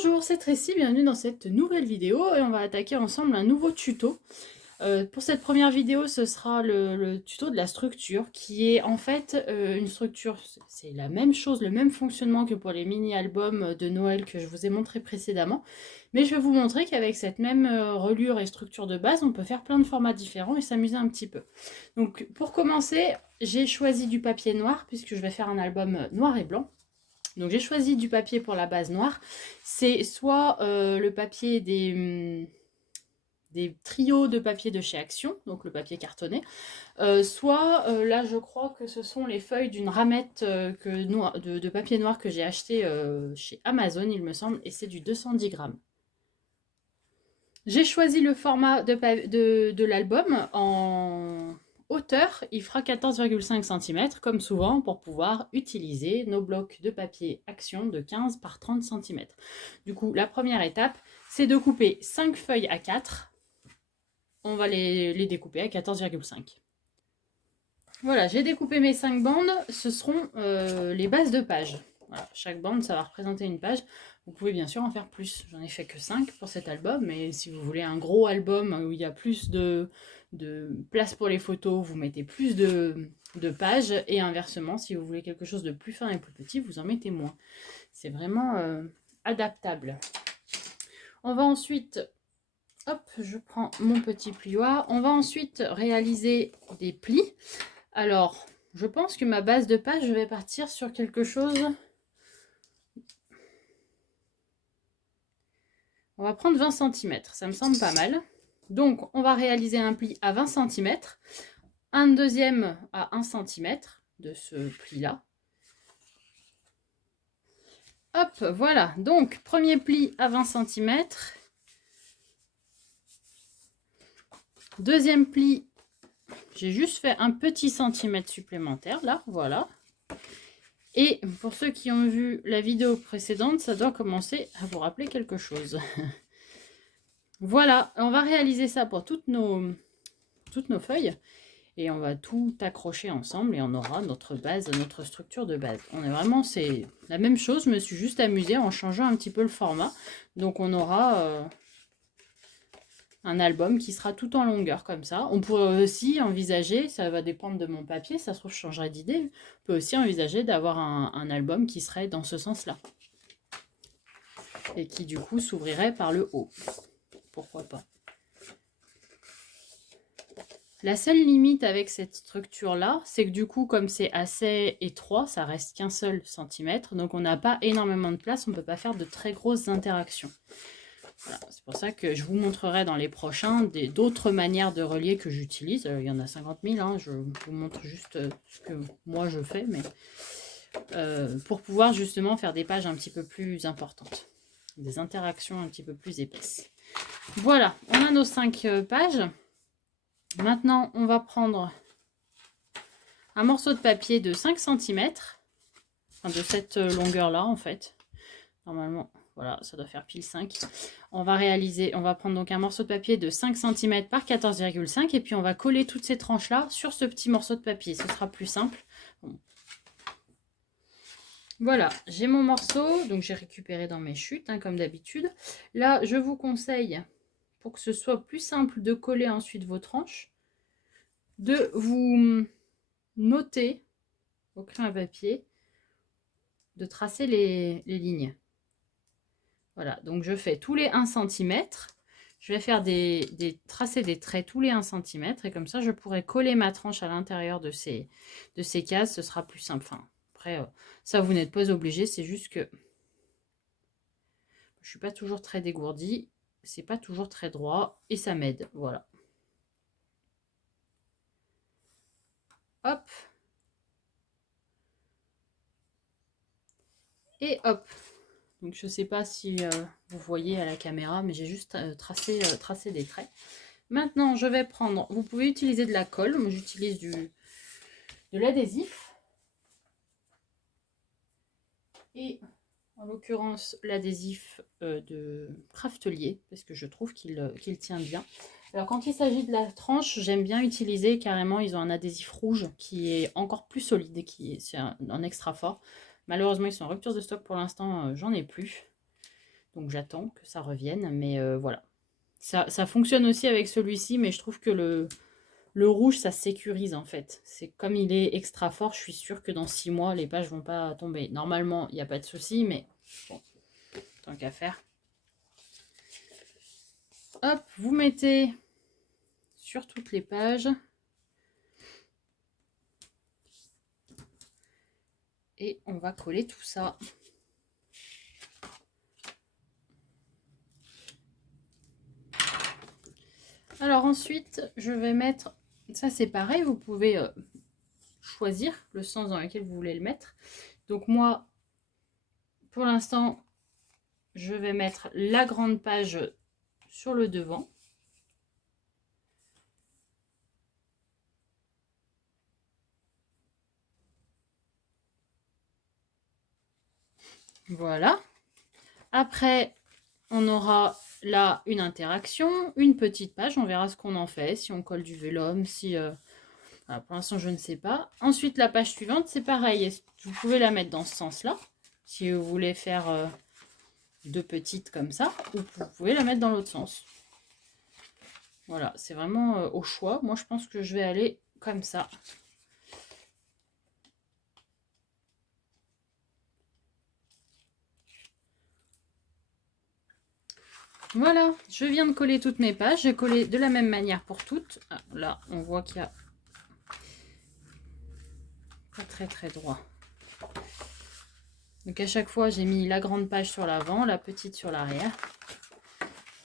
Bonjour, c'est Tracy, bienvenue dans cette nouvelle vidéo et on va attaquer ensemble un nouveau tuto. Pour cette première vidéo, ce sera le tuto de la structure qui est en fait une structure, c'est la même chose, le même fonctionnement que pour les mini-albums de Noël que je vous ai montré précédemment. Mais je vais vous montrer qu'avec cette même reliure et structure de base, on peut faire plein de formats différents et s'amuser un petit peu. Donc pour commencer, j'ai choisi du papier noir puisque je vais faire un album noir et blanc. Donc j'ai choisi du papier pour la base noire. C'est soit le papier des trios de papier de chez Action, donc le papier cartonné, soit là je crois que ce sont les feuilles d'une ramette de papier noir que j'ai acheté chez Amazon, il me semble, et c'est du 210 grammes. J'ai choisi le format de l'album en hauteur, il fera 14,5 cm, comme souvent, pour pouvoir utiliser nos blocs de papier Action de 15 par 30 cm. Du coup, la première étape, c'est de couper 5 feuilles à 4. On va les découper à 14,5. Voilà, j'ai découpé mes 5 bandes, ce seront les bases de page. Voilà, chaque bande, ça va représenter une page. Vous pouvez bien sûr en faire plus. J'en ai fait que 5 pour cet album, mais si vous voulez un gros album où il y a plus de place pour les photos, vous mettez plus de pages, et inversement, si vous voulez quelque chose de plus fin et plus petit, vous en mettez moins. C'est vraiment adaptable. On va ensuite, hop, je prends mon petit plioir. On va ensuite réaliser des plis. Alors, je pense que ma base de page, je vais partir sur quelque chose. On va prendre 20 cm, ça me semble pas mal. Donc, on va réaliser un pli à 20 cm, un deuxième à 1 cm de ce pli-là. Hop, voilà. Donc, premier pli à 20 cm. Deuxième pli, j'ai juste fait un petit centimètre supplémentaire, là, voilà. Et pour ceux qui ont vu la vidéo précédente, ça doit commencer à vous rappeler quelque chose. Voilà, on va réaliser ça pour toutes nos feuilles. Et on va tout accrocher ensemble et on aura notre base, notre structure de base. On est vraiment, c'est la même chose, je me suis juste amusée en changeant un petit peu le format. Donc on aura un album qui sera tout en longueur comme ça. On pourrait aussi envisager, ça va dépendre de mon papier, ça se trouve je changerai d'idée, on peut aussi envisager d'avoir un album qui serait dans ce sens-là. Et qui du coup s'ouvrirait par le haut. Pourquoi pas. La seule limite avec cette structure-là, c'est que du coup, comme c'est assez étroit, ça reste qu'un seul centimètre, donc on n'a pas énormément de place, on ne peut pas faire de très grosses interactions. Voilà, c'est pour ça que je vous montrerai dans les prochains d'autres manières de relier que j'utilise. Il y en a 50 000, hein, je vous montre juste ce que moi je fais, mais pour pouvoir justement faire des pages un petit peu plus importantes, des interactions un petit peu plus épaisses. Voilà, on a nos 5 pages. Maintenant, on va prendre un morceau de papier de 5 cm, enfin de cette longueur-là en fait. Normalement, voilà, ça doit faire pile 5. On va prendre donc un morceau de papier de 5 cm par 14,5 et puis on va coller toutes ces tranches-là sur ce petit morceau de papier. Ce sera plus simple. Bon. Voilà, j'ai mon morceau, donc j'ai récupéré dans mes chutes, hein, comme d'habitude. Là, je vous conseille, pour que ce soit plus simple de coller ensuite vos tranches, de vous noter au crayon à papier, de tracer les lignes. Voilà, donc je fais tous les 1 cm. Je vais faire tracer des traits tous les 1 cm et comme ça je pourrai coller ma tranche à l'intérieur de ces cases, ce sera plus simple. Enfin, après, ça vous n'êtes pas obligé, c'est juste que je suis pas toujours très dégourdie, c'est pas toujours très droit et ça m'aide. Voilà. Hop. Et hop. Donc je ne sais pas si vous voyez à la caméra, mais j'ai juste tracé des traits. Maintenant, je vais prendre, vous pouvez utiliser de la colle, moi j'utilise de l'adhésif. Et en l'occurrence, l'adhésif de Craftelier, parce que je trouve qu'il tient bien. Alors quand il s'agit de la tranche, j'aime bien utiliser carrément, ils ont un adhésif rouge qui est encore plus solide, c'est un extra fort. Malheureusement, ils sont en rupture de stock pour l'instant, j'en ai plus. Donc j'attends que ça revienne, mais voilà. Ça fonctionne aussi avec celui-ci, mais je trouve que le rouge, ça sécurise en fait. C'est comme il est extra fort, je suis sûre que dans 6 mois, les pages vont pas tomber. Normalement, il n'y a pas de souci, mais bon, tant qu'à faire. Hop, vous mettez sur toutes les pages. Et on va coller tout ça. Alors ensuite, je vais mettre... Ça c'est pareil, vous pouvez choisir le sens dans lequel vous voulez le mettre. Donc moi, pour l'instant, je vais mettre la grande page sur le devant. Voilà. Après, on aura là une interaction, une petite page. On verra ce qu'on en fait, si on colle du vélum, si... Voilà, pour l'instant, je ne sais pas. Ensuite, la page suivante, c'est pareil. Vous pouvez la mettre dans ce sens-là, si vous voulez faire 2 petites comme ça, ou vous pouvez la mettre dans l'autre sens. Voilà, c'est vraiment au choix. Moi, je pense que je vais aller comme ça. Voilà, je viens de coller toutes mes pages. J'ai collé de la même manière pour toutes. Ah, là, on voit qu'il y a pas très droit. Donc à chaque fois, j'ai mis la grande page sur l'avant, la petite sur l'arrière.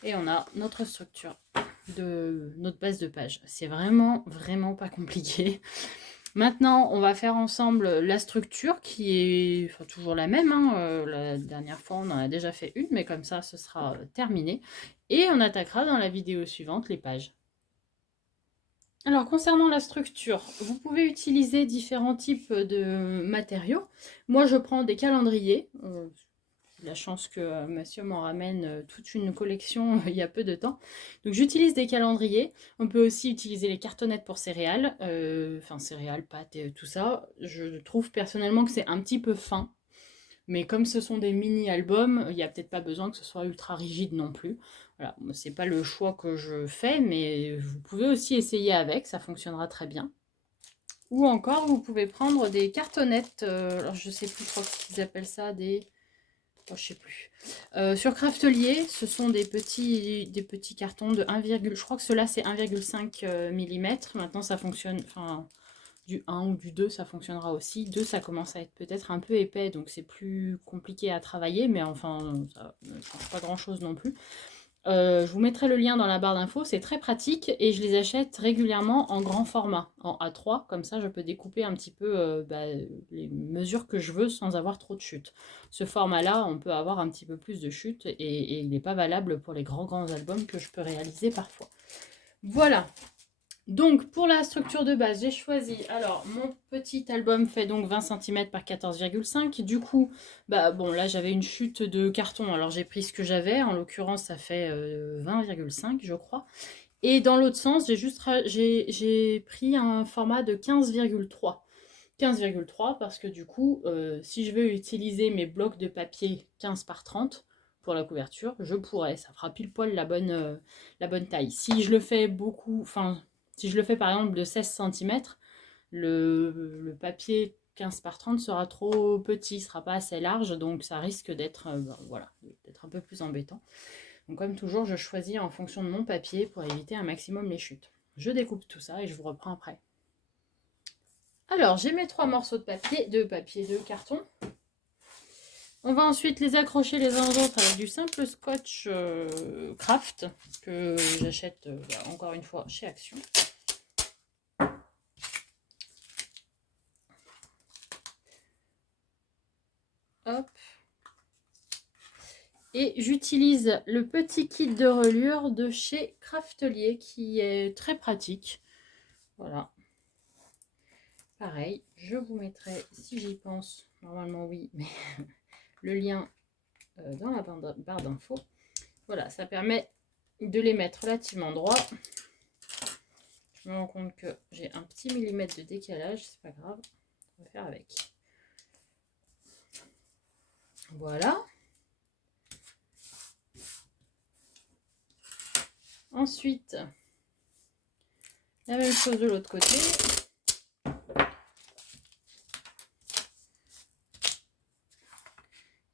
Et on a notre structure de notre base de page. C'est vraiment pas compliqué. Maintenant, on va faire ensemble la structure qui est toujours la même. Hein. La dernière fois, on en a déjà fait une, mais comme ça, ce sera terminé. Et on attaquera dans la vidéo suivante les pages. Alors, concernant la structure, vous pouvez utiliser différents types de matériaux. Moi, je prends des calendriers. La chance que monsieur m'en ramène toute une collection il y a peu de temps. Donc j'utilise des calendriers. On peut aussi utiliser les cartonnettes pour céréales. Enfin céréales, pâtes et tout ça. Je trouve personnellement que c'est un petit peu fin. Mais comme ce sont des mini-albums, il n'y a peut-être pas besoin que ce soit ultra rigide non plus. Voilà, c'est pas le choix que je fais, mais vous pouvez aussi essayer avec, ça fonctionnera très bien. Ou encore, vous pouvez prendre des cartonnettes, alors je sais plus trop ce qu'ils appellent ça, des... Oh, je sais plus. Sur Craftelier, ce sont des petits cartons de 1, je crois que ceux-là c'est 1,5 mm. Maintenant ça fonctionne, enfin du 1 ou du 2 ça fonctionnera aussi. 2 ça commence à être peut-être un peu épais donc c'est plus compliqué à travailler, mais enfin ça ne change pas grand-chose non plus. Je vous mettrai le lien dans la barre d'infos, c'est très pratique et je les achète régulièrement en grand format, en A3, comme ça je peux découper un petit peu les mesures que je veux sans avoir trop de chutes. Ce format-là, on peut avoir un petit peu plus de chutes et il n'est pas valable pour les grands albums que je peux réaliser parfois. Voilà. Donc, pour la structure de base, j'ai choisi, alors, mon petit album fait donc 20 cm par 14,5. Du coup, bon, là, j'avais une chute de carton. Alors, j'ai pris ce que j'avais. En l'occurrence, ça fait 20,5, je crois. Et dans l'autre sens, j'ai pris un format de 15,3. 15,3 parce que du coup, si je veux utiliser mes blocs de papier 15 par 30 pour la couverture, je pourrais. Ça fera pile poil la bonne taille. Si je le fais beaucoup, enfin... Si je le fais par exemple de 16 cm, le papier 15 par 30 sera trop petit, ne sera pas assez large, donc ça risque d'être voilà, d'être un peu plus embêtant. Donc comme toujours, je choisis en fonction de mon papier pour éviter un maximum les chutes. Je découpe tout ça et je vous reprends après. Alors, j'ai mes 3 morceaux de carton. On va ensuite les accrocher les uns aux autres avec du simple scotch craft que j'achète encore une fois chez Action. Hop. Et j'utilise le petit kit de reliure de chez Craftelier qui est très pratique. Voilà. Pareil, je vous mettrai, si j'y pense, normalement oui, mais le lien dans la barre d'infos. Voilà, ça permet de les mettre relativement droit. Je me rends compte que j'ai un petit millimètre de décalage, c'est pas grave, on va faire avec. Voilà. Ensuite, la même chose de l'autre côté.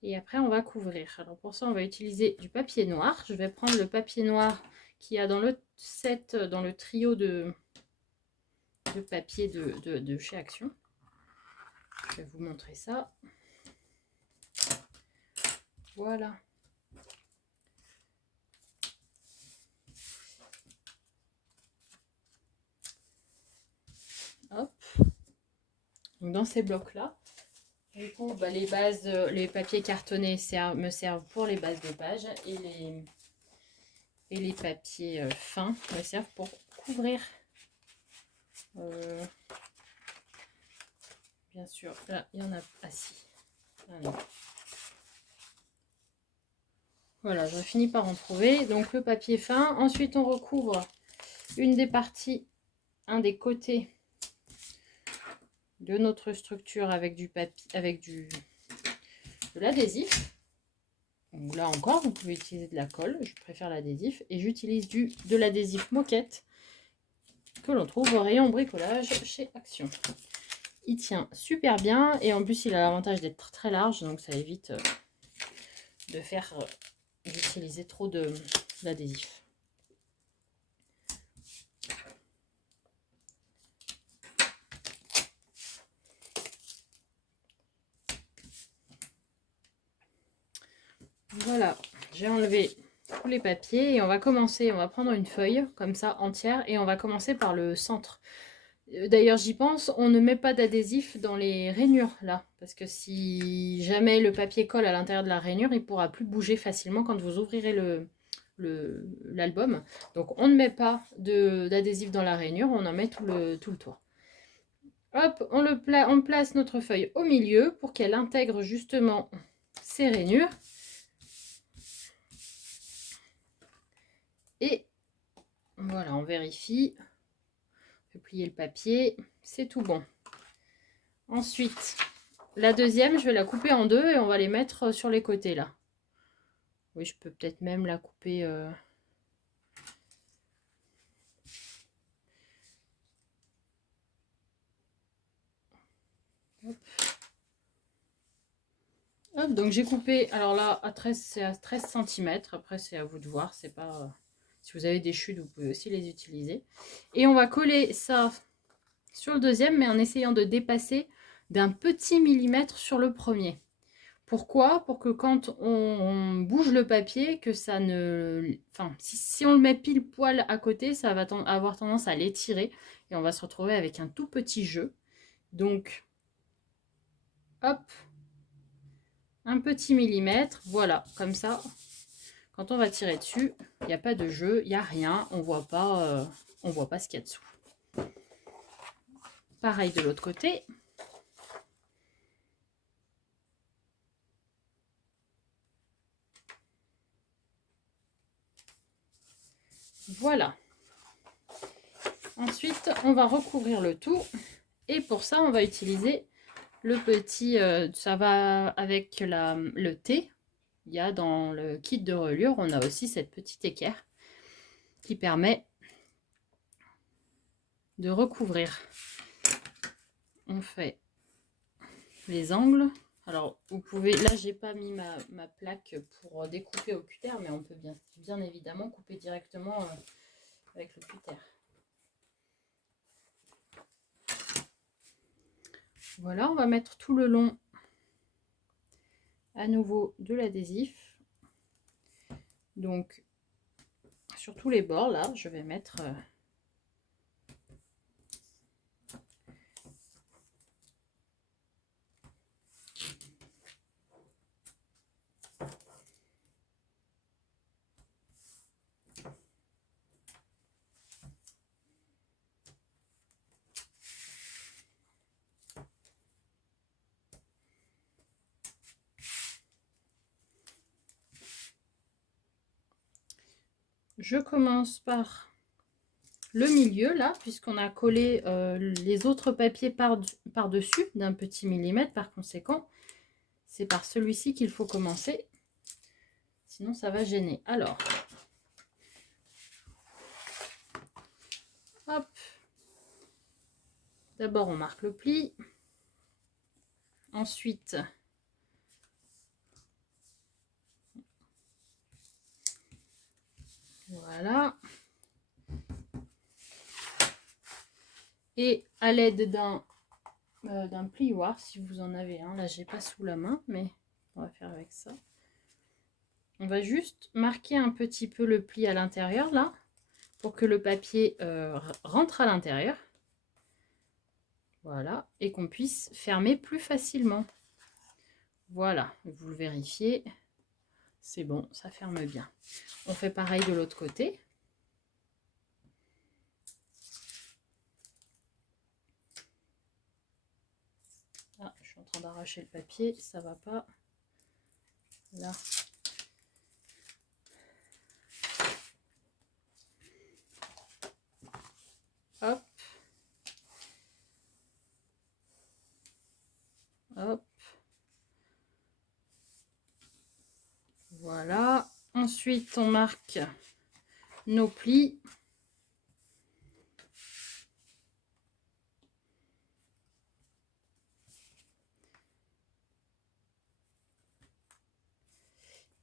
Et après, on va couvrir. Alors pour ça, on va utiliser du papier noir. Je vais prendre le papier noir qu'il y a dans le set, dans le trio de papier de chez Action. Je vais vous montrer ça. Voilà. Hop. Donc dans ces blocs-là, du coup, bah, les bases, les papiers cartonnés me servent pour les bases de page et les papiers fins me servent pour couvrir. Bien sûr, là, il y en a... Ah si. Ah, non. Voilà, je finis par en trouver. Donc le papier fin. Ensuite, on recouvre une des parties, un des côtés de notre structure avec du papier, avec de l'adhésif. Là encore, vous pouvez utiliser de la colle. Je préfère l'adhésif. Et j'utilise de l'adhésif moquette que l'on trouve au rayon bricolage chez Action. Il tient super bien et en plus, il a l'avantage d'être très large. Donc, ça évite d'utiliser trop d'adhésif. Voilà, j'ai enlevé tous les papiers et on va commencer. On va prendre une feuille comme ça entière et on va commencer par le centre. D'ailleurs, j'y pense, on ne met pas d'adhésif dans les rainures là, parce que si jamais le papier colle à l'intérieur de la rainure, il ne pourra plus bouger facilement quand vous ouvrirez l'album. Donc on ne met pas d'adhésif dans la rainure, on en met tout le tour. Hop, on place notre feuille au milieu pour qu'elle intègre justement ces rainures. Et voilà, on vérifie. On fait plier le papier, c'est tout bon. Ensuite, la deuxième, je vais la couper en deux et on va les mettre sur les côtés là. Oui, je peux peut-être même la couper... Hop. Hop, donc j'ai coupé, alors là, c'est à 13 cm. Après, c'est à vous de voir. C'est pas... Si vous avez des chutes, vous pouvez aussi les utiliser. Et on va coller ça sur le deuxième, mais en essayant de dépasser d'un petit millimètre sur le premier. Pourquoi? Pour que quand on bouge le papier, que ça ne... Enfin, si on le met pile poil à côté, ça va avoir tendance à l'étirer. Et on va se retrouver avec un tout petit jeu. Donc, hop, un petit millimètre. Voilà, comme ça. Quand on va tirer dessus, il n'y a pas de jeu, il n'y a rien. On voit pas ce qu'il y a dessous. Pareil de l'autre côté. Voilà. Ensuite, on va recouvrir le tout. Et pour ça, on va utiliser le petit... ça va avec le thé. Il y a dans le kit de reliure, on a aussi cette petite équerre qui permet de recouvrir. On fait les angles. Alors, vous pouvez... Là, j'ai pas mis ma plaque pour découper au cutter, mais on peut bien évidemment couper directement avec le cutter. Voilà, on va mettre tout le long à nouveau de l'adhésif. Donc, sur tous les bords, là, je vais mettre... Je commence par le milieu, là, puisqu'on a collé les autres papiers par-dessus d'un petit millimètre. Par conséquent, c'est par celui-ci qu'il faut commencer. Sinon, ça va gêner. Alors, Hop. D'abord, on marque le pli. Ensuite, voilà. Et à l'aide d'un plioir, si vous en avez un, là j'ai pas sous la main, mais on va faire avec ça. On va juste marquer un petit peu le pli à l'intérieur là, pour que le papier rentre à l'intérieur. Voilà, et qu'on puisse fermer plus facilement. Voilà, vous le vérifiez, c'est bon, ça ferme bien. On fait pareil de l'autre côté. Ah, je suis en train d'arracher le papier, ça va pas. Là. Hop. Hop. Voilà. Ensuite, on marque nos plis.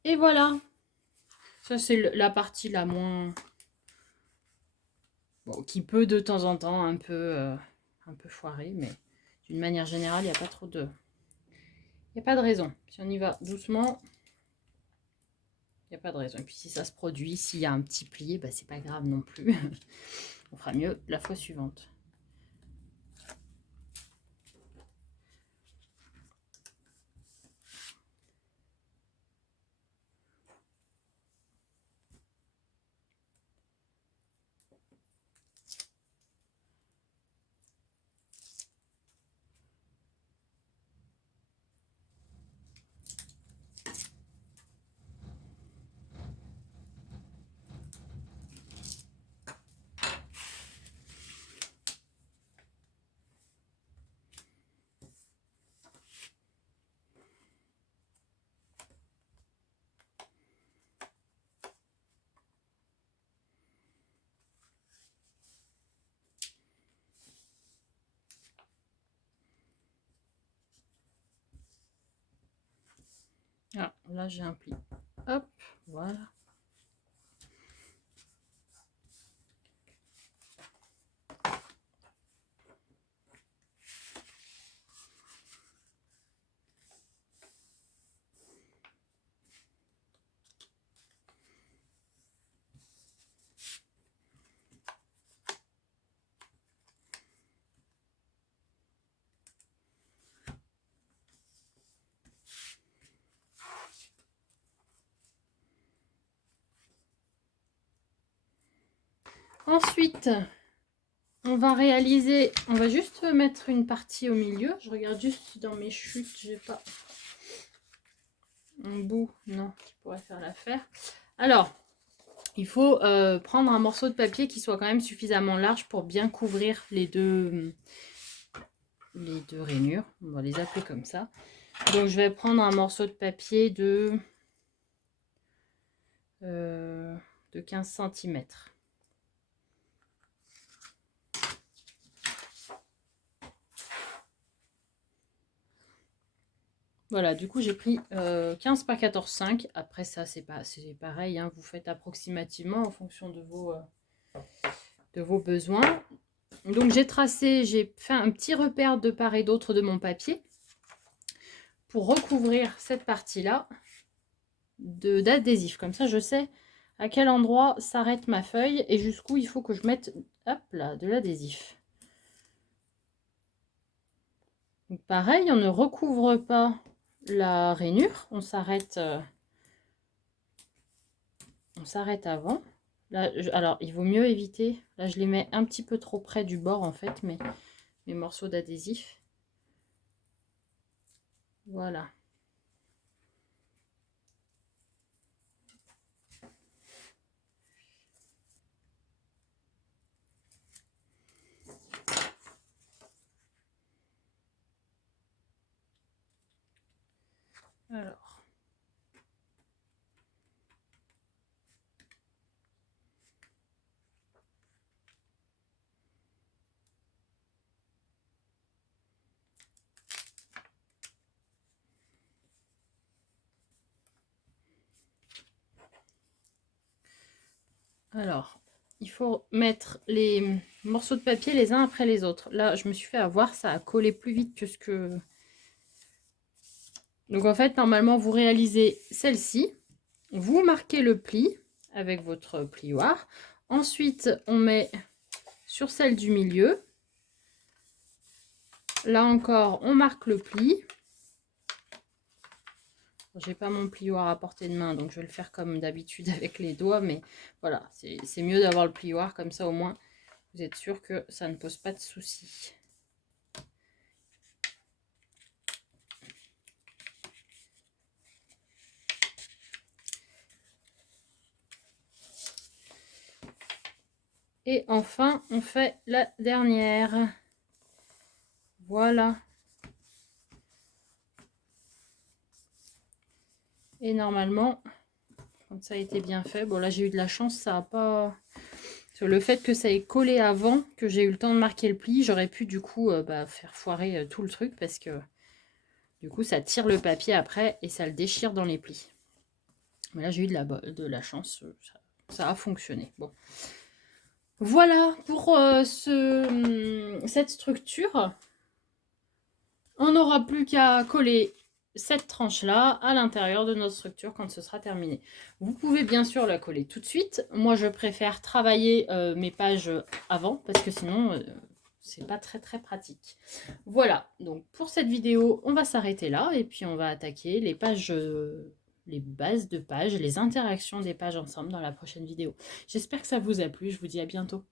Et voilà. Ça, c'est la partie la moins... Bon, qui peut de temps en temps un peu foirer, mais d'une manière générale, il n'y a pas trop de... Il n'y a pas de raison. Si on y va doucement, il n'y a pas de raison. Et puis si ça se produit, s'il y a un petit pli, bah, c'est pas grave non plus. On fera mieux la fois suivante. Ah, là j'ai un pli. Hop, voilà. Ensuite, on va réaliser, on va juste mettre une partie au milieu. Je regarde juste si dans mes chutes, j'ai pas un bout, non, qui pourrait faire l'affaire. Alors, il faut prendre un morceau de papier qui soit quand même suffisamment large pour bien couvrir les deux rainures. On va les appeler comme ça. Donc, je vais prendre un morceau de papier de 15 cm. Voilà, du coup j'ai pris 15 par 14,5. Après ça, c'est pareil, hein, vous faites approximativement en fonction de vos besoins. Donc j'ai tracé, j'ai fait un petit repère de part et d'autre de mon papier pour recouvrir cette partie-là d'adhésif. Comme ça, je sais à quel endroit s'arrête ma feuille et jusqu'où il faut que je mette, hop là, de l'adhésif. Donc pareil, on ne recouvre pas la rainure, on s'arrête avant. Là, alors, il vaut mieux éviter. Là, je les mets un petit peu trop près du bord, en fait, mes morceaux d'adhésif. Voilà. Alors. Alors, il faut mettre les morceaux de papier les uns après les autres. Là, je me suis fait avoir, ça a collé plus vite que ce que... Donc en fait, normalement, vous réalisez celle-ci. Vous marquez le pli avec votre plioir. Ensuite, on met sur celle du milieu. Là encore, on marque le pli. J'ai pas mon plioir à portée de main, donc je vais le faire comme d'habitude avec les doigts. Mais voilà, c'est mieux d'avoir le plioir, comme ça au moins, vous êtes sûr que ça ne pose pas de soucis. Et enfin, on fait la dernière. Voilà. Et normalement, quand ça a été bien fait, bon là j'ai eu de la chance, ça a pas... Sur le fait que ça ait collé avant, que j'ai eu le temps de marquer le pli, j'aurais pu du coup faire foirer tout le truc parce que du coup ça tire le papier après et ça le déchire dans les plis. Mais là j'ai eu de la chance, ça a fonctionné. Bon. Voilà pour cette structure. On n'aura plus qu'à coller cette tranche-là à l'intérieur de notre structure quand ce sera terminé. Vous pouvez bien sûr la coller tout de suite. Moi, je préfère travailler mes pages avant parce que sinon, c'est pas très très pratique. Voilà, donc pour cette vidéo, on va s'arrêter là et puis on va attaquer les pages... les bases de pages, les interactions des pages ensemble dans la prochaine vidéo. J'espère que ça vous a plu, je vous dis à bientôt.